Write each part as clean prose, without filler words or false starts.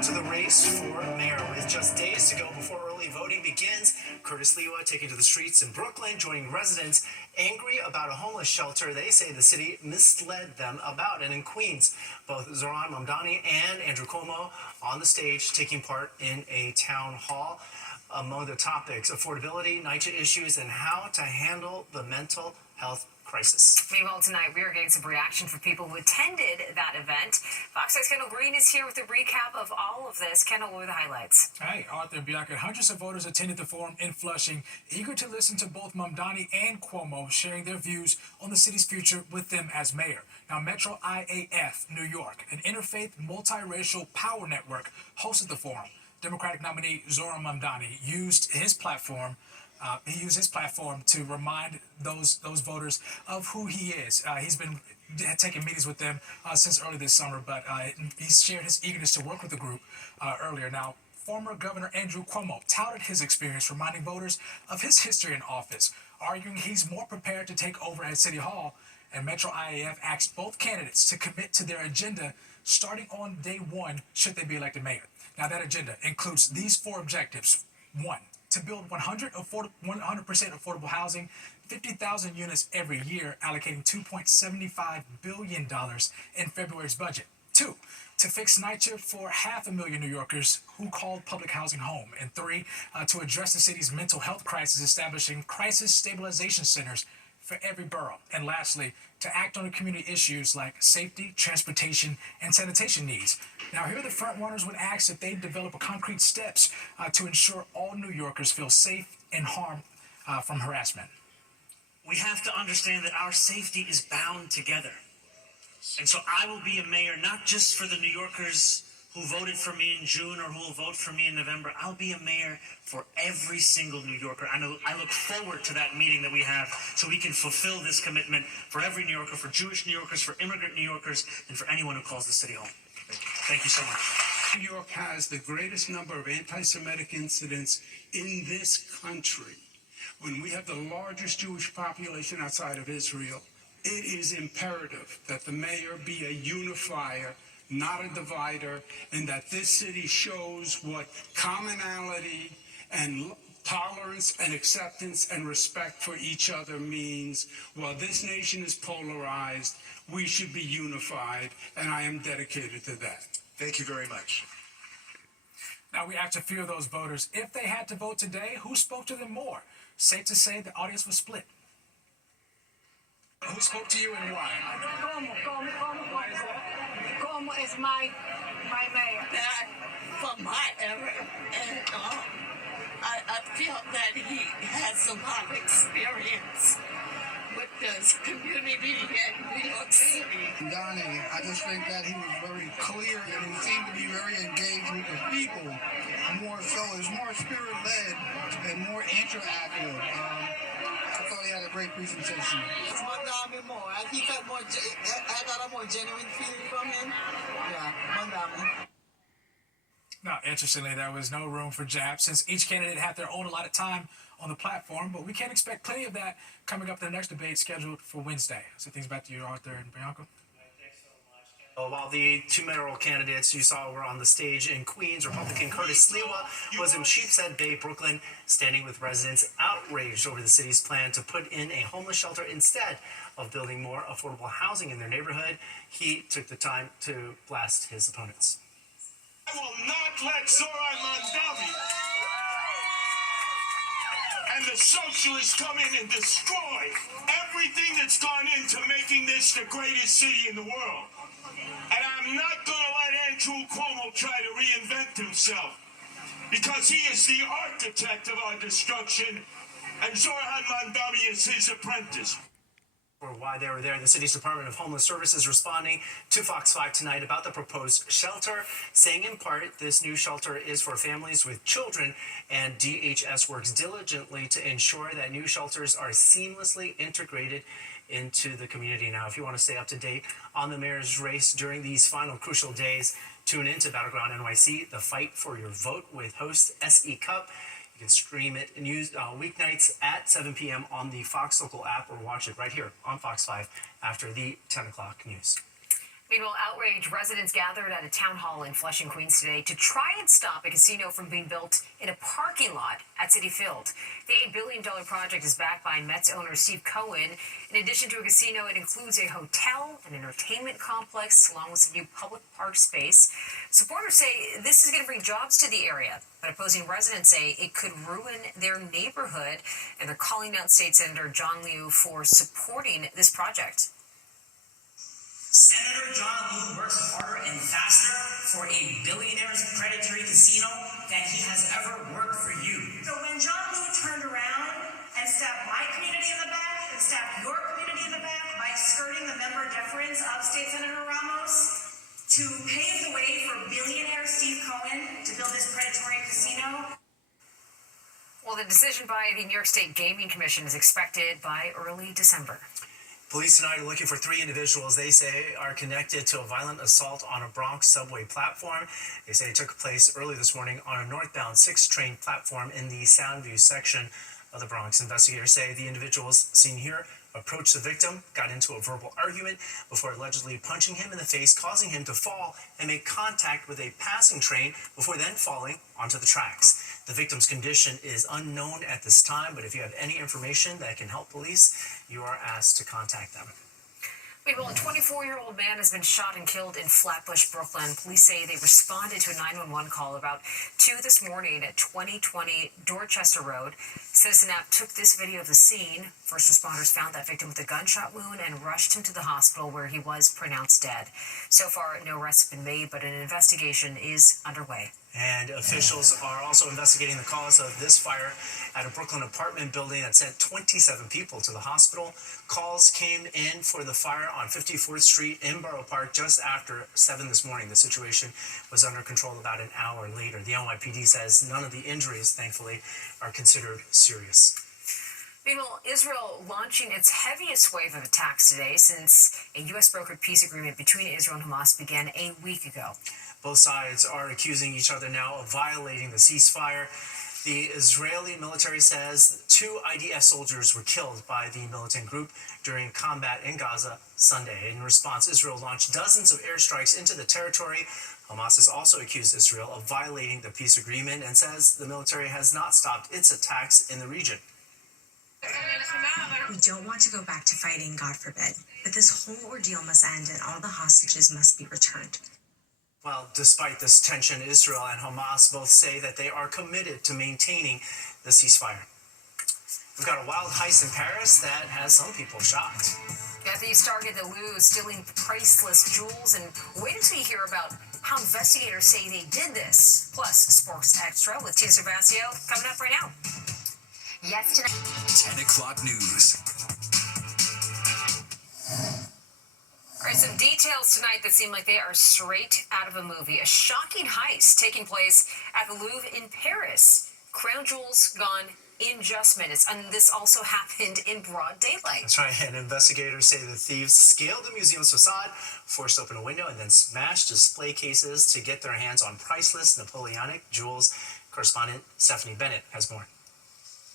Now to the race for mayor. With just days to go before early voting begins, Curtis Lewa taking to the streets in Brooklyn, joining residents angry about a homeless shelter they say the city misled them about. And in Queens, both Zohran Mamdani and Andrew Cuomo on the stage taking part in a town hall. Among the topics, affordability, NYCHA issues, and how to handle the mental health crisis. Meanwhile, tonight we are getting some reaction from people who attended that event. Fox 6's Kendall Green is here with a recap of all of this. Kendall, what were the highlights? Hey, Arthur and Bianca, hundreds of voters attended the forum in Flushing, eager to listen to both Mamdani and Cuomo sharing their views on the city's future with them as mayor. Now, Metro IAF New York, an interfaith, multiracial power network, hosted the forum. Democratic nominee Zohran Mamdani used his platform. He used his platform to remind those voters of who he is. He's been taking meetings with them since early this summer, but he shared his eagerness to work with the group earlier. Now, former Governor Andrew Cuomo touted his experience, reminding voters of his history in office, arguing he's more prepared to take over at City Hall. And Metro IAF asked both candidates to commit to their agenda starting on day one should they be elected mayor. Now, that agenda includes these 4 objectives. 1, to build 100% affordable housing, 50,000 units every year, allocating $2.75 billion in February's budget. 2, to fix NYCHA for 500,000 New Yorkers who called public housing home. And 3, to address the city's mental health crisis, establishing crisis stabilization centers for every borough. And lastly, to act on community issues like safety, transportation, and sanitation needs. Now, here the front runners would ask if they develop concrete steps to ensure all New Yorkers feel safe and harmed from harassment. We have to understand that our safety is bound together. And so I will be a mayor not just for the New Yorkers who voted for me in June or who will vote for me in November. I'll be a mayor for every single New Yorker. I look forward to that meeting that we have so we can fulfill this commitment for every New Yorker, for Jewish New Yorkers, for immigrant New Yorkers, and for anyone who calls the city home. Thank you so much. New York has the greatest number of anti-Semitic incidents in this country. When we have the largest Jewish population outside of Israel, it is imperative that the mayor be a unifier, not a divider, and that this city shows what commonality and tolerance and acceptance and respect for each other means. While this nation is polarized, we should be unified, and I am dedicated to that. Thank you very much. Now, we asked a few of those voters if they had to vote today, who spoke to them more? Safe to say the audience was split. Who spoke to you and why? Cuomo is my mayor. That from my era, and I feel that he has a lot of experience with this community in New York City. Donnie, I just think that he was very clear and he seemed to be very engaged with the people. More so, is more spirit-led and more interactive. I thought he had a great presentation. It's Mamdani more. I got a more genuine feeling from him. Yeah, Mamdani. Now, interestingly, there was no room for jabs since each candidate had their own allotted time on the platform, but we can expect plenty of that coming up in the next debate scheduled for Wednesday. So things back to you, Arthur and Bianca. While the 2 mayoral candidates you saw were on the stage in Queens, Republican Curtis Lewa was in Sheepshead Bay, Brooklyn, standing with residents outraged over the city's plan to put in a homeless shelter instead of building more affordable housing in their neighborhood. He took the time to blast his opponents. I will not let Zohran Mamdani and the socialists come in and destroy everything that's gone into making this the greatest city in the world. And I'm not going to let Andrew Cuomo try to reinvent himself, because he is the architect of our destruction, and Zohran Mamdani is his apprentice. Or why they were there, the city's Department of Homeless Services responding to Fox 5 tonight about the proposed shelter, saying in part this new shelter is for families with children, and DHS works diligently to ensure that new shelters are seamlessly integrated into the community. Now, if you want to stay up to date on the mayor's race during these final crucial days, tune in to Battleground NYC, the fight for your vote with host SE Cup. You can stream it weeknights at 7 p.m. on the Fox Local app or watch it right here on Fox 5 after the 10 o'clock news. Meanwhile, outraged residents gathered at a town hall in Flushing, Queens today to try and stop a casino from being built in a parking lot at Citi Field. The $8 billion project is backed by Mets owner Steve Cohen. In addition to a casino, it includes a hotel, an entertainment complex, along with some new public park space. Supporters say this is going to bring jobs to the area, but opposing residents say it could ruin their neighborhood, and they're calling out State Senator John Liu for supporting this project. Senator John Liu works harder and faster for a billionaire's predatory casino than he has ever worked for you. So when John Liu turned around and stabbed my community in the back and stabbed your community in the back by skirting the member deference of State Senator Ramos to pave the way for billionaire Steve Cohen to build this predatory casino. Well, the decision by the New York State Gaming Commission is expected by early December. Police tonight are looking for 3 individuals they say are connected to a violent assault on a Bronx subway platform. They say it took place early this morning on a northbound 6 train platform in the Soundview section of the Bronx. Investigators say the individuals seen here approached the victim, got into a verbal argument before allegedly punching him in the face, causing him to fall and make contact with a passing train before then falling onto the tracks. The victim's condition is unknown at this time, but if you have any information that can help police, you are asked to contact them. Meanwhile, a 24-year-old man has been shot and killed in Flatbush, Brooklyn. Police say they responded to a 911 call about 2 this morning at 2020 Dorchester Road. Citizen App took this video of the scene. First responders found that victim with a gunshot wound and rushed him to the hospital where he was pronounced dead. So far, no arrests have been made, but an investigation is underway. And officials are also investigating the cause of this fire at a Brooklyn apartment building that sent 27 people to the hospital. Calls came in for the fire on 54th Street in Borough Park just after 7 this morning. The situation was under control about an hour later. The NYPD says none of the injuries, thankfully, are considered serious. Meanwhile, Israel launching its heaviest wave of attacks today since a U.S.-brokered peace agreement between Israel and Hamas began a week ago. Both sides are accusing each other now of violating the ceasefire. The Israeli military says 2 IDF soldiers were killed by the militant group during combat in Gaza Sunday. In response, Israel launched dozens of airstrikes into the territory. Hamas has also accused Israel of violating the peace agreement and says the military has not stopped its attacks in the region. We don't want to go back to fighting, God forbid, but this whole ordeal must end and all the hostages must be returned. Well, despite this tension, Israel and Hamas both say that they are committed to maintaining the ceasefire. We've got a wild heist in Paris that has some people shocked. Yeah, thieves targeted the Louvre, stealing priceless jewels, and wait until you hear about how investigators say they did this. Plus, Sports Extra with Tina Cervasio coming up right now. Yes, tonight. 10 o'clock news. All right, some details tonight that seem like they are straight out of a movie. A shocking heist taking place at the Louvre in Paris. Crown jewels gone in just minutes. And this also happened in broad daylight. That's right, and investigators say the thieves scaled the museum's facade, forced open a window, and then smashed display cases to get their hands on priceless Napoleonic jewels. Correspondent Stephanie Bennett has more.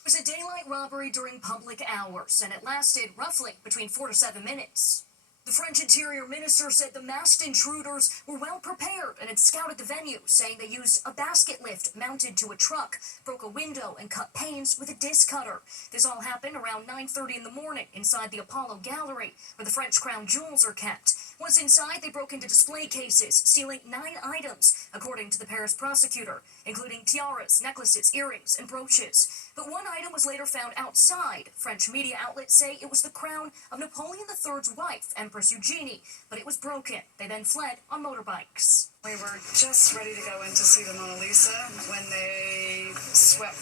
It was a daylight robbery during public hours, and it lasted roughly between 4 to 7 minutes. The French Interior Minister said the masked intruders were well prepared and had scouted the venue, saying they used a basket lift mounted to a truck, broke a window, and cut panes with a disc cutter. This all happened around 9:30 in the morning inside the Apollo Gallery, where the French crown jewels are kept. Once inside, they broke into display cases, stealing 9 items, according to the Paris prosecutor, including tiaras, necklaces, earrings, and brooches. But one item was later found outside. French media outlets say it was the crown of Napoleon III's wife, Empress Eugenie, but it was broken. They then fled on motorbikes. We were just ready to go in to see the Mona Lisa when they swept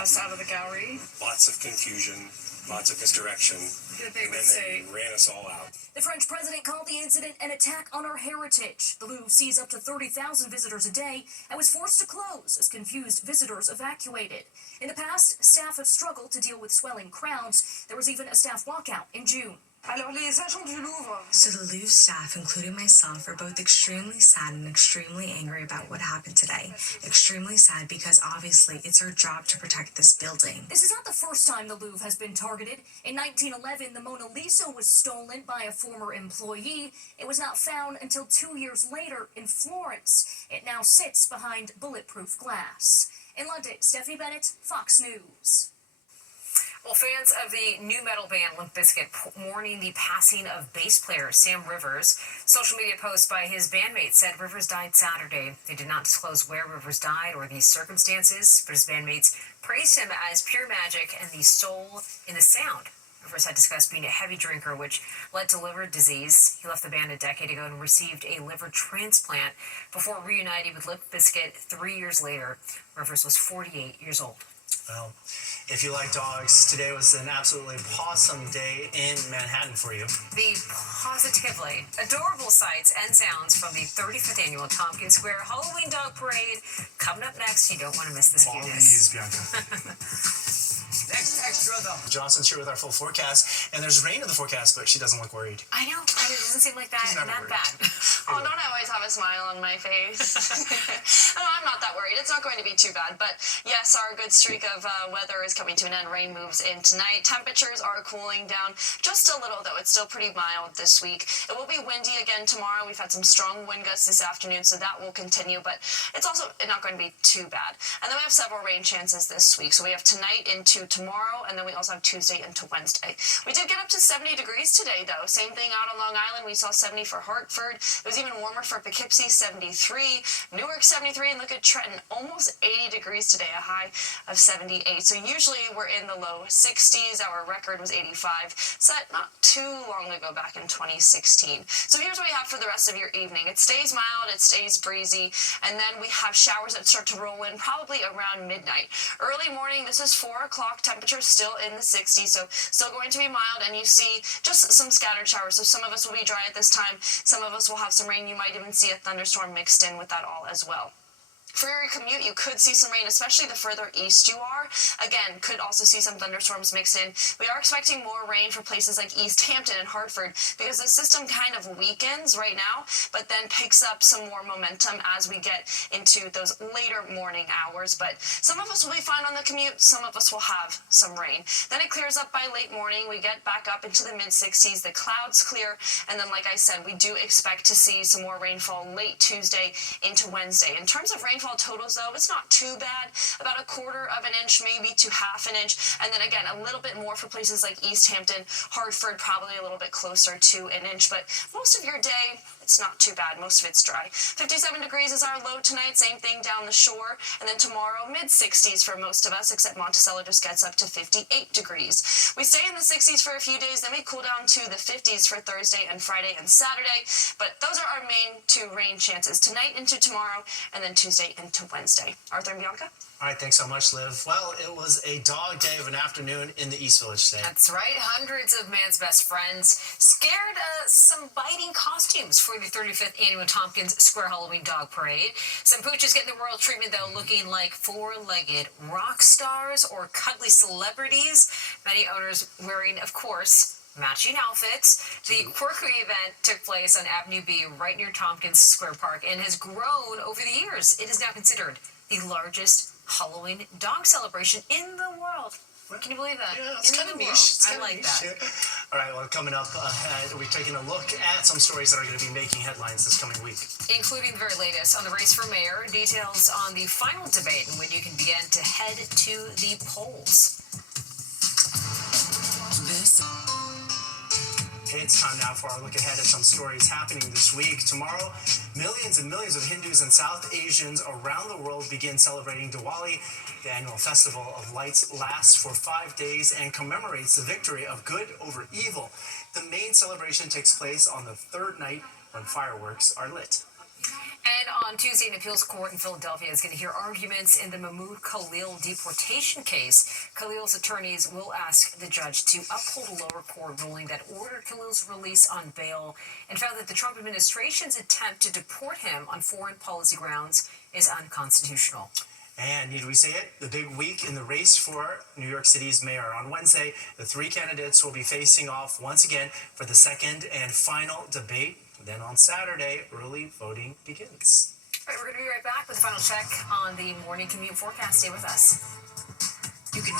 us out of the gallery. Lots of confusion, lots of misdirection, and then they ran us all out. The French president called the incident an attack on our heritage. The Louvre sees up to 30,000 visitors a day and was forced to close as confused visitors evacuated. In the past, staff have struggled to deal with swelling crowds. There was even a staff walkout in June. So the Louvre staff, including myself, are both extremely sad and extremely angry about what happened today. Extremely sad because obviously it's our job to protect this building. This is not the first time the Louvre has been targeted. In 1911, the Mona Lisa was stolen by a former employee. It was not found until 2 years later in Florence. It now sits behind bulletproof glass. In London, Stephanie Bennett, Fox News. Well, fans of the new metal band Limp Bizkit mourning the passing of bass player Sam Rivers. Social media post by his bandmates said Rivers died Saturday. They did not disclose where Rivers died or the circumstances, but his bandmates praised him as pure magic and the soul in the sound. Rivers had discussed being a heavy drinker, which led to liver disease. He left the band a decade ago and received a liver transplant before reuniting with Limp Bizkit 3 years later. Rivers was 48 years old. Well, if you like dogs, today was an absolutely awesome day in Manhattan for you. The positively adorable sights and sounds from the 35th annual Tompkins Square Halloween Dog Parade coming up next. You don't want to miss this cuteness. Bianca. Next extra, though. Johnson's here with our full forecast, and there's rain in the forecast, but she doesn't look worried. I know, and it doesn't seem like that bad. Oh, don't I always have a smile on my face? No, I'm not that worried. It's not going to be too bad. But yes, our good streak of weather is coming to an end. Rain moves in tonight. Temperatures are cooling down just a little, though. It's still pretty mild this week. It will be windy again tomorrow. We've had some strong wind gusts this afternoon, so that will continue. But it's also not going to be too bad. And then we have several rain chances this week. So we have tonight into tomorrow, and then we also have Tuesday into Wednesday. We did get up to 70 degrees today, though. Same thing out on Long Island. We saw 70 for Hartford. It was even warmer for Poughkeepsie, 73. Newark, 73. And look at Trenton, almost 80 degrees today, a high of 78. So usually we're in the low 60s. Our record was 85, set not too long ago, back in 2016. So here's what we have for the rest of your evening. It stays mild, it stays breezy, and then we have showers that start to roll in probably around midnight. Early morning, this is 4 o'clock. Temperatures still in the 60s, so still going to be mild, and you see just some scattered showers. So some of us will be dry at this time. Some of us will have some rain. You might even see a thunderstorm mixed in with that all as well. For your commute, you could see some rain, especially the further east you are. Again, could also see some thunderstorms mixed in. We are expecting more rain for places like East Hampton and Hartford because the system kind of weakens right now, but then picks up some more momentum as we get into those later morning hours. But some of us will be fine on the commute. Some of us will have some rain. Then it clears up by late morning. We get back up into the mid-60s. The clouds clear. And then, like I said, we do expect to see some more rainfall late Tuesday into Wednesday. In terms of rainfall totals, though, it's not too bad. About 1/4 of an inch, maybe to 1/2 an inch. And then again, a little bit more for places like East Hampton, Hartford, probably a little bit closer to an inch. But most of your day, it's not too bad. Most of it's dry. 57 degrees is our low tonight. Same thing down the shore. And then tomorrow, mid-60s for most of us, except Monticello just gets up to 58 degrees. We stay in the 60s for a few days. Then we cool down to the 50s for Thursday and Friday and Saturday. But those are our main 2 rain chances. Tonight into tomorrow, and then Tuesday into Wednesday. Arthur and Bianca? All right, thanks so much, Liv. Well, it was a dog day of an afternoon in the East Village today. That's right. Hundreds of man's best friends scared some biting costumes for the 35th annual Tompkins Square Halloween Dog Parade. Some pooches getting the royal treatment, though, looking like 4-legged rock stars or cuddly celebrities. Many owners wearing, of course, matching outfits. The quirky event took place on Avenue B right near Tompkins Square Park and has grown over the years. It is now considered the largest Halloween dog celebration in the world. Can you believe that? Yeah, it's kind of niche. I like that. All right, well, coming up ahead, we're taking a look at some stories that are going to be making headlines this coming week. Including the very latest on the race for mayor, details on the final debate and when you can begin to head to the polls. Okay, it's time now for our look ahead at some stories happening this week. Tomorrow, millions and millions of Hindus and South Asians around the world begin celebrating Diwali. The annual festival of lights lasts for 5 days and commemorates the victory of good over evil. The main celebration takes place on the 3rd night when fireworks are lit. And on Tuesday, an appeals court in Philadelphia is going to hear arguments in the Mahmoud Khalil deportation case. Khalil's attorneys will ask the judge to uphold a lower court ruling that ordered Khalil's release on bail and found that the Trump administration's attempt to deport him on foreign policy grounds is unconstitutional. And need we say it, the big week in the race for New York City's mayor. On Wednesday, the three candidates will be facing off once again for the second and final debate. Then on Saturday, early voting begins. All right, we're going to be right back with a final check on the morning commute forecast. Stay with us. You can.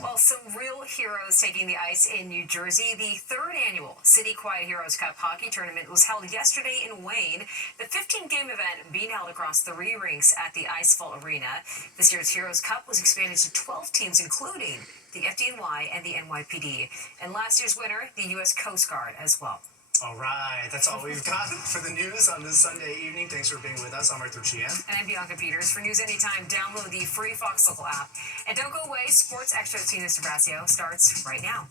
Well, some real heroes taking the ice in New Jersey. The third annual City Quiet Heroes Cup hockey tournament was held yesterday in Wayne. The 15-game event being held across 3 rinks at the Icefall Arena. This year's Heroes Cup was expanded to 12 teams, including the FDNY and the NYPD. And last year's winner, the U.S. Coast Guard as well. All right, that's all we've got for the news on this Sunday evening. Thanks for being with us. I'm Arthur Chien. And I'm Bianca Peters. For News Anytime, download the free Fox Local app. And don't go away, Sports Extra with Tina Strabasio starts right now.